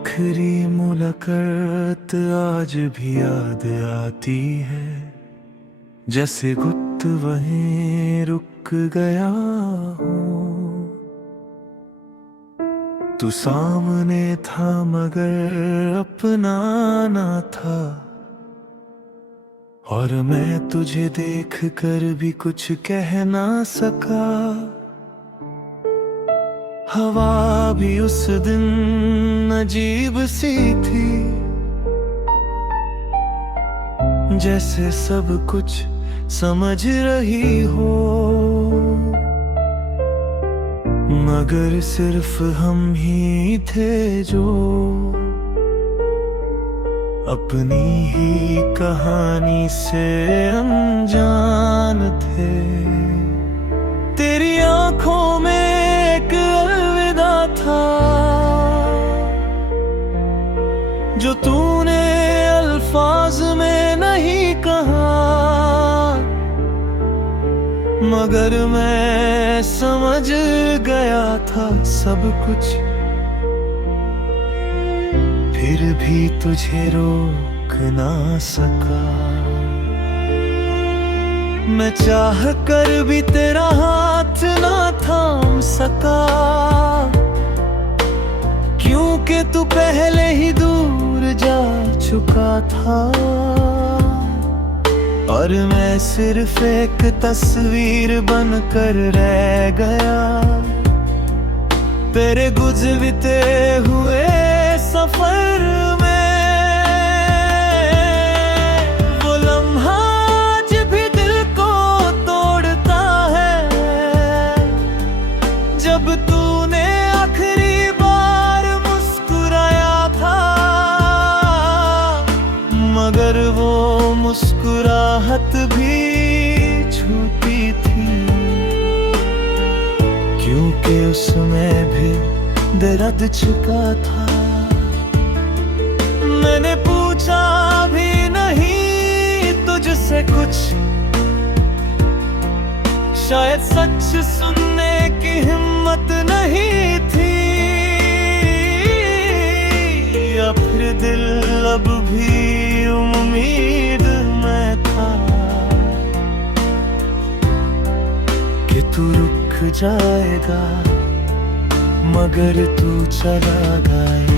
आखिरी मुलाकात आज भी याद आती है, जैसे गुत वहीं रुक गया हो। तू सामने था मगर अपना ना था, और मैं तुझे देख कर भी कुछ कह ना सका। हवा भी उस दिन अजीब सी थी, जैसे सब कुछ समझ रही हो, मगर सिर्फ हम ही थे जो अपनी ही कहानी से अनजान थे। तेरी आंखों में एक अलविदा था, जो तूने अल्फाज में नहीं कहा, मगर मैं समझ गया था सब कुछ। फिर भी तुझे रोक ना सका। मैं चाह कर भी तेरा हाथ ना थाम सका, क्योंकि तू पहले ही दूर जा चुका था, और मैं सिर्फ एक तस्वीर बनकर रह गया। तेरे गुजरते हुए सफर में वो लम्हा आज भी दिल को तोड़ता है, जब तूने आखिरी बार मुस्कुराया था, मगर वो मुस्कुराहट भी छूटी थी, क्योंकि उसमें भी दर्द छिपा था। मैंने पूछा भी नहीं तुझसे कुछ, शायद सच सुनने की हिम्मत नहीं थी, या फिर दिल अब भी उम्मीद में था कि तू रुक जाएगा, मगर तू चला गया।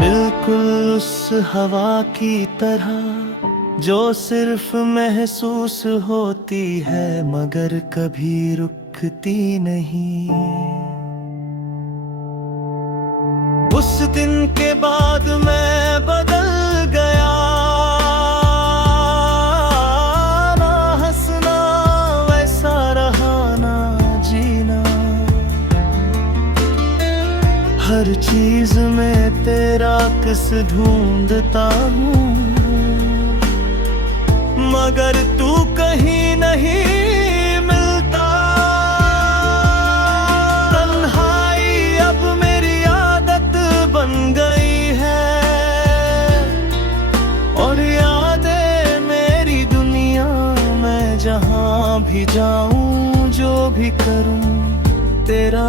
बिल्कुल उस हवा की तरह जो सिर्फ महसूस होती है, मगर कभी रुकती नहीं। उस दिन के बाद मैं बदल गया, ना हंसना वैसा रहा ना जीना। हर चीज में तेरा किस ढूंढता हूँ, मगर तू कहीं नहीं मिलता। तन्हाई अब मेरी आदत बन गई है, और यादें मेरी दुनिया में जहाँ भी जाऊँ जो भी करूँ, तेरा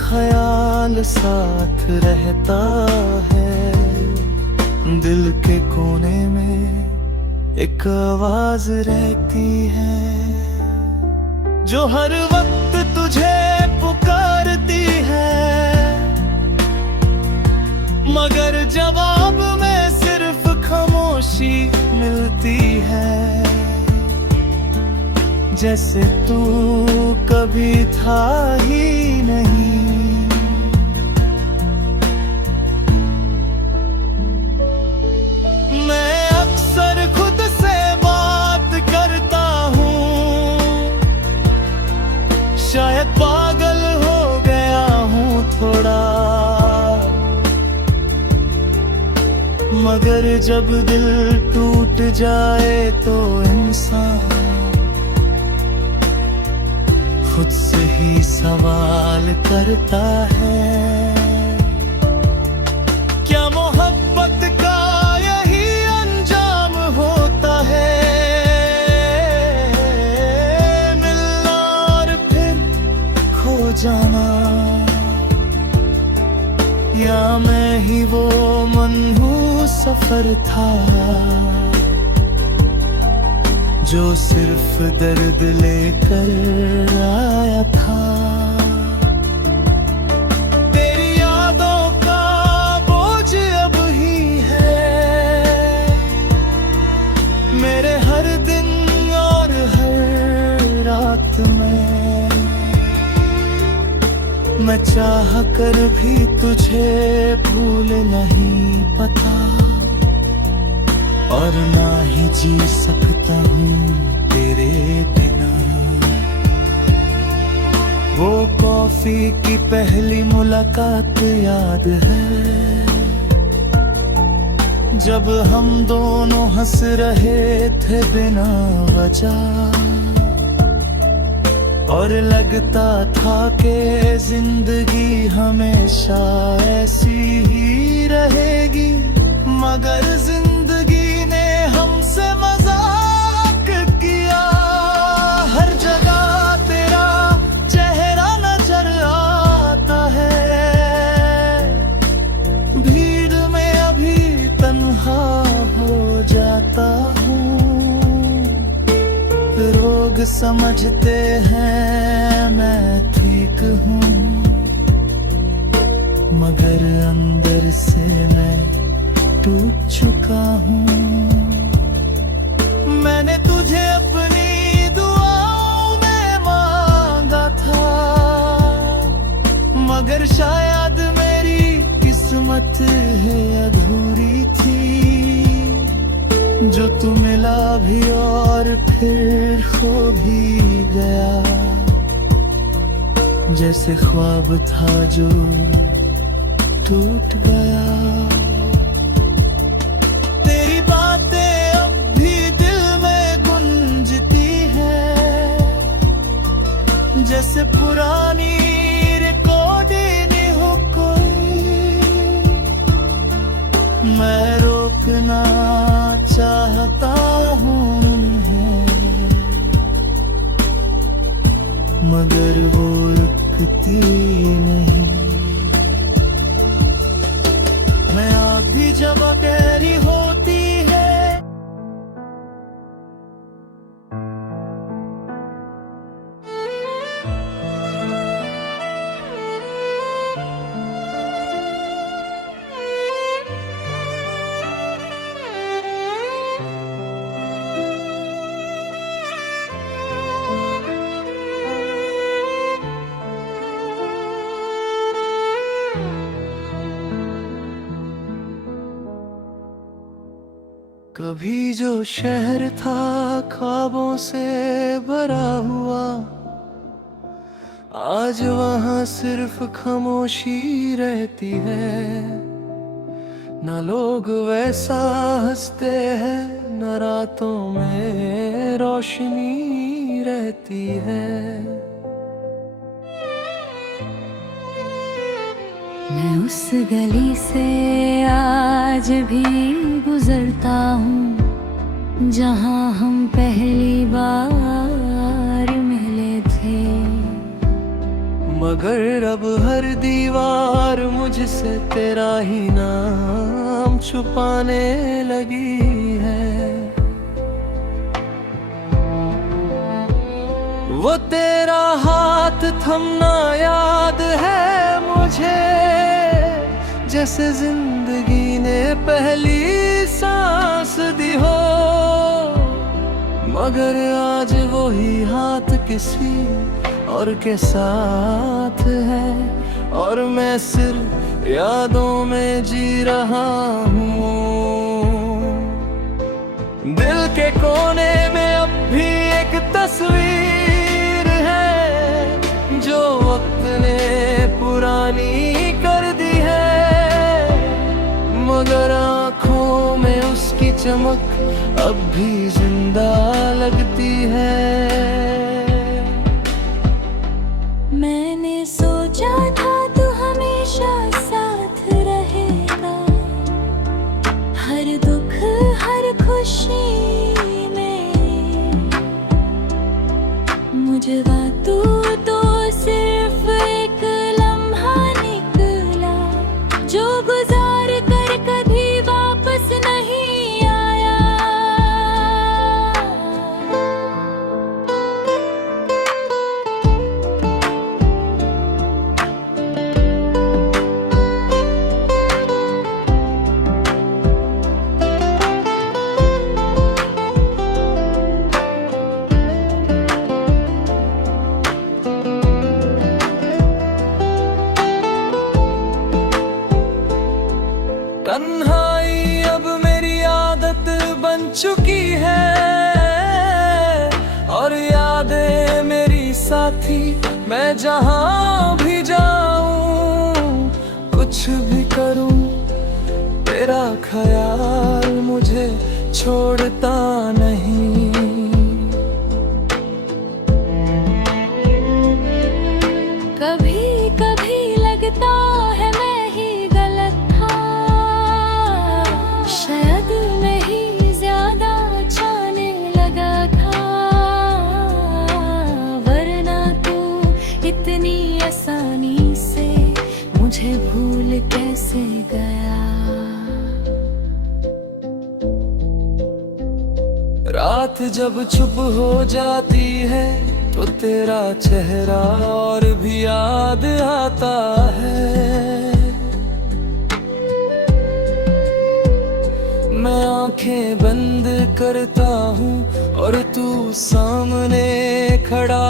ख्याल साथ रहता है। दिल के कोने में एक आवाज रहती है, जो हर वक्त तुझे पुकारती है, मगर जवाब में सिर्फ खामोशी मिलती है। जैसे तू कभी था ही नहीं। मैं अक्सर खुद से बात करता हूँ, शायद पागल हो गया हूँ थोड़ा, मगर जब दिल टूट जाए तो इंसान खुद से ही सवाल करता है, क्या मोहब्बत का यही सफर था जो सिर्फ दर्द लेकर आया था। तेरी यादों का बोझ अब ही है मेरे हर दिन और हर रात में। मैं चाह कर भी तुझे भूल नहीं पाता और ना ही जी सकता हूँ तेरे बिना। वो कॉफी की पहली मुलाकात याद है जब हम दोनों हंस रहे थे बिना वजह और लगता था कि जिंदगी हमेशा ऐसी ही रहेगी। मगर जिंदगी ने हमसे मजाक किया। हर जगह तेरा चेहरा नजर आता है भीड़ में अभी तन्हा हो जाता हूँ। लोग समझते हैं मैं ठीक हूँ मगर अंदर से मैं टूट चुका हूँ। मैंने तुझे अपनी दुआओं में मांगा था मगर शायद मेरी किस्मत है अधूरी थी जो तू मिला भी और फिर खो भी गया। जैसे ख्वाब था जो टूट गया। तेरी बातें अब भी दिल में गूंजती हैं जैसे पुरानी रिकॉर्डिंग हो कोई। मैं रोकना चाहता हूँ उन्हें मगर वो रुकती नहीं। मैं आग भी जब गहरी होती है कभी जो शहर था ख्वाबों से भरा हुआ आज वहाँ सिर्फ खामोशी रहती है। न लोग वैसा हंसते हैं न रातों में रोशनी रहती है। मैं उस गली से आज भी गुजरता हूँ जहाँ हम पहली बार मिले थे मगर अब हर दीवार मुझसे तेरा ही नाम छुपाने लगी है। वो तेरा हाथ थमना याद है मुझे जैसे जिंदगी ने पहली सांस दी हो। मगर आज वो ही हाथ किसी और के साथ है और मैं सिर्फ यादों में जी रहा हूँ। दिल के कोने में अब भी एक तस्वीर है जो वक्त ने पुरानी कर दी है मगर आँखों में उसकी चमक अब भी जिंदा लगती है। मैंने सोचा था तू हमेशा साथ रहेगा हर दुख हर खुशी में। मुझे तू तो सिर्फ एक लम्हा निकला जो गुजार कर कभी वापस न चुकी है, और यादें मेरी साथी। मैं जहां भी जाऊं, कुछ भी करूं, तेरा ख्याल मुझे छोड़ता नहीं। कभी कभी लगता है मैं ही गलत था, शायद मैं ही ज्यादा चाहने लगा था, वरना तू इतनी आसानी से मुझे भूल कैसे गया। रात जब चुप हो जाती है तो तेरा चेहरा और भी याद आता है। मैं आंखें बंद करता हूँ और तू सामने खड़ा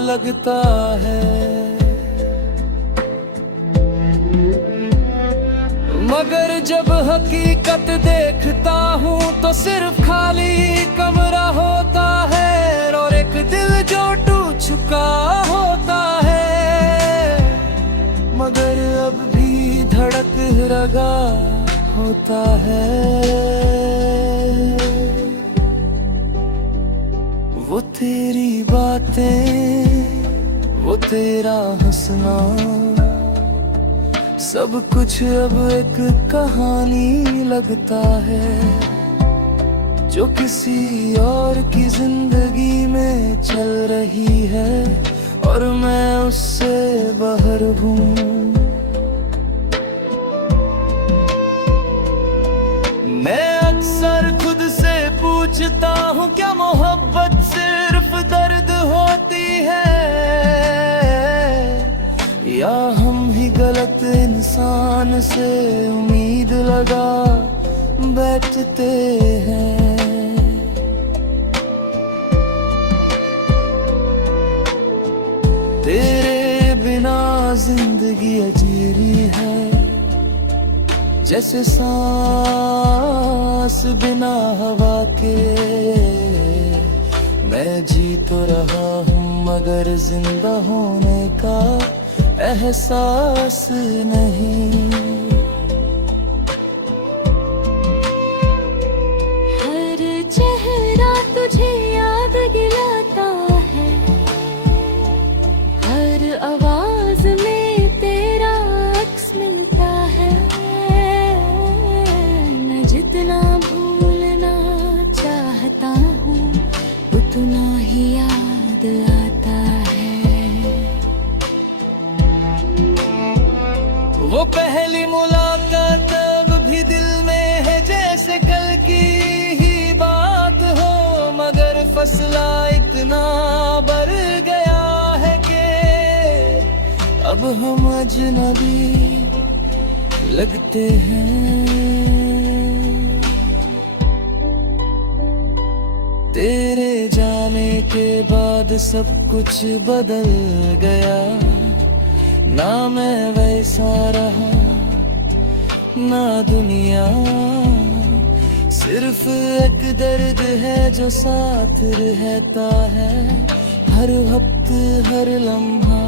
लगता है। मगर जब हकीकत देखता हूँ तो सिर्फ खाली कमरा होता है, और एक दिल जो टूट चुका होता है, मगर अब भी धड़क रहा होता है। वो तेरी बातें, वो तेरा हंसना, सब कुछ अब एक कहानी लगता है, जो किसी और की जिंदगी में चल रही है, और मैं उससे बाहर हूँ। मैं अक्सर खुद से पूछता हूँ, क्या मोहब्बत सिर्फ दर्द होती है, या हम ही गलत इंसान से उम्मीद लगा बैठते हैं। तेरे बिना जिंदगी अजीरी है, जैसे सांस बिना हवा के। मैं जी तो रहा हूँ मगर जिंदा होने का एहसास नहीं। हर चेहरा तुझे याद दिलाता है, हर आवाज में तेरा अक्स मिलता है। मैं जितना भूलना चाहता हूँ उतना ही याद आता है। वो पहली मुलाकात अब भी दिल में है, जैसे कल की ही बात हो, मगर फसला इतना बढ़ गया है कि अब हम अजनबी लगते हैं। तेरे जाने के बाद सब कुछ बदल गया, ना मैं वैसा रहा ना दुनिया, सिर्फ एक दर्द है जो साथ रहता है हर वक्त हर लम्हा।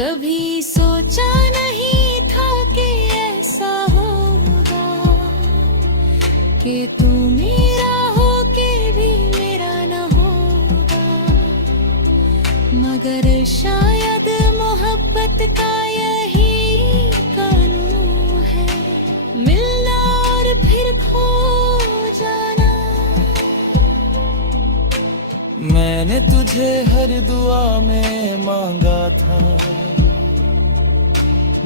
कभी सोचा नहीं था कि ऐसा होगा, कि तू मेरा हो के भी मेरा न होगा, मगर शायद मोहब्बत का यही कानून है, मिलना और फिर खो जाना। मैंने तुझे हर दुआ में मांगा था,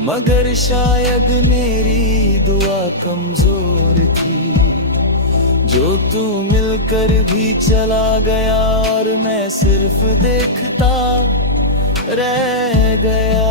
मगर शायद मेरी दुआ कमजोर थी, जो तू मिलकर भी चला गया और मैं सिर्फ देखता रह गया।